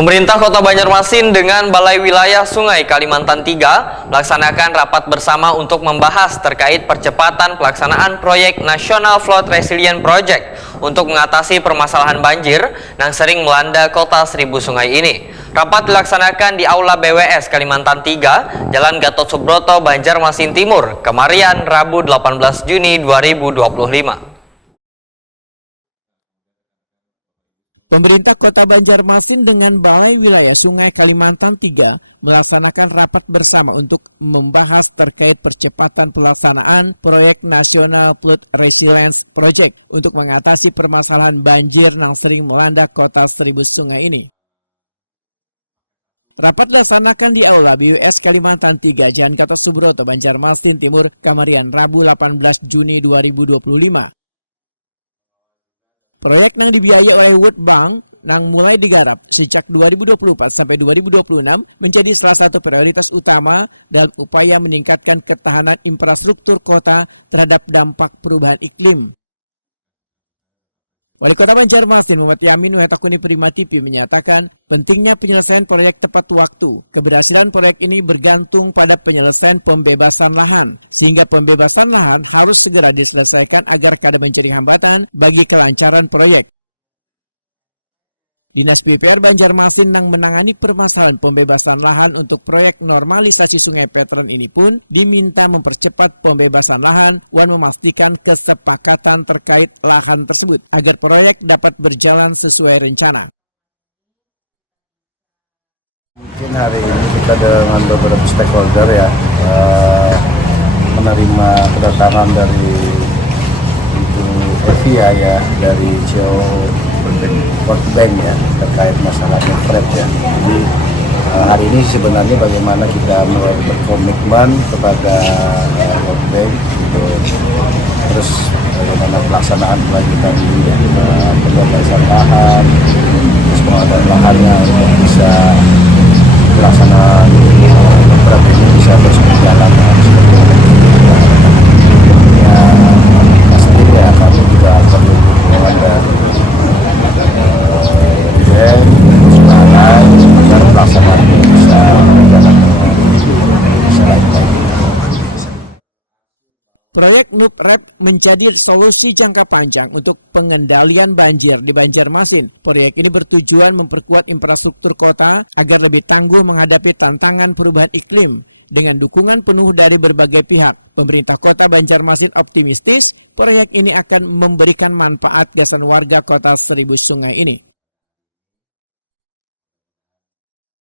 Pemerintah Kota Banjarmasin dengan Balai Wilayah Sungai Kalimantan III melaksanakan rapat bersama untuk membahas terkait percepatan pelaksanaan proyek National Flood Resilient Project untuk mengatasi permasalahan banjir yang sering melanda Kota Seribu Sungai ini. Rapat dilaksanakan di Aula BWS Kalimantan III, Jalan Gatot Subroto, Banjarmasin Timur, kemarin Rabu 18 Juni 2025. Pemerintah Kota Banjarmasin dengan Balai Wilayah Sungai Kalimantan III melaksanakan rapat bersama untuk membahas terkait percepatan pelaksanaan proyek National Flood Resilience Project untuk mengatasi permasalahan banjir yang sering melanda Kota Seribu Sungai ini. Rapat dilaksanakan di Aula BWS Kalimantan III, Jalan Gatot Subroto, Banjarmasin Timur, kemarin Rabu 18 Juni 2025. Proyek yang dibiayai oleh World Bank yang mulai digarap sejak 2024 sampai 2026 menjadi salah satu prioritas utama dalam upaya meningkatkan ketahanan infrastruktur kota terhadap dampak perubahan iklim. Wali Kota Banjarmasin Muhammad Yamin Nuhetakuni Prima TV menyatakan pentingnya penyelesaian proyek tepat waktu. Keberhasilan proyek ini bergantung pada penyelesaian pembebasan lahan, sehingga pembebasan lahan harus segera diselesaikan agar kada menjadi hambatan bagi kelancaran proyek. Dinas PUPR Banjarmasin yang menangani permasalahan pembebasan lahan untuk proyek normalisasi Sungai Petren ini pun diminta mempercepat pembebasan lahan dan memastikan kesepakatan terkait lahan tersebut agar proyek dapat berjalan sesuai rencana. Mungkin hari ini kita dengan beberapa stakeholder ya menerima kedatangan dari Ibu Evia ya dari CEO World Bank ya terkait masalah FRED ya. Jadi hari ini sebenarnya bagaimana kita mulai berkomitmen kepada World Bank terus bagaimana pelaksanaan kelanjutan pembebasan lahan, terus pengadaan lahannya untuk bisa pelaksanaan FRED ini bisa terus berjalan. Ya, pasti ya kami juga perlu dukungan dari Proyek NUPREP menjadi solusi jangka panjang untuk pengendalian banjir di Banjarmasin. Proyek ini bertujuan memperkuat infrastruktur kota agar lebih tangguh menghadapi tantangan perubahan iklim. Dengan dukungan penuh dari berbagai pihak, pemerintah Kota Banjarmasin optimistis proyek ini akan memberikan manfaat gasan warga Kota Seribu Sungai ini.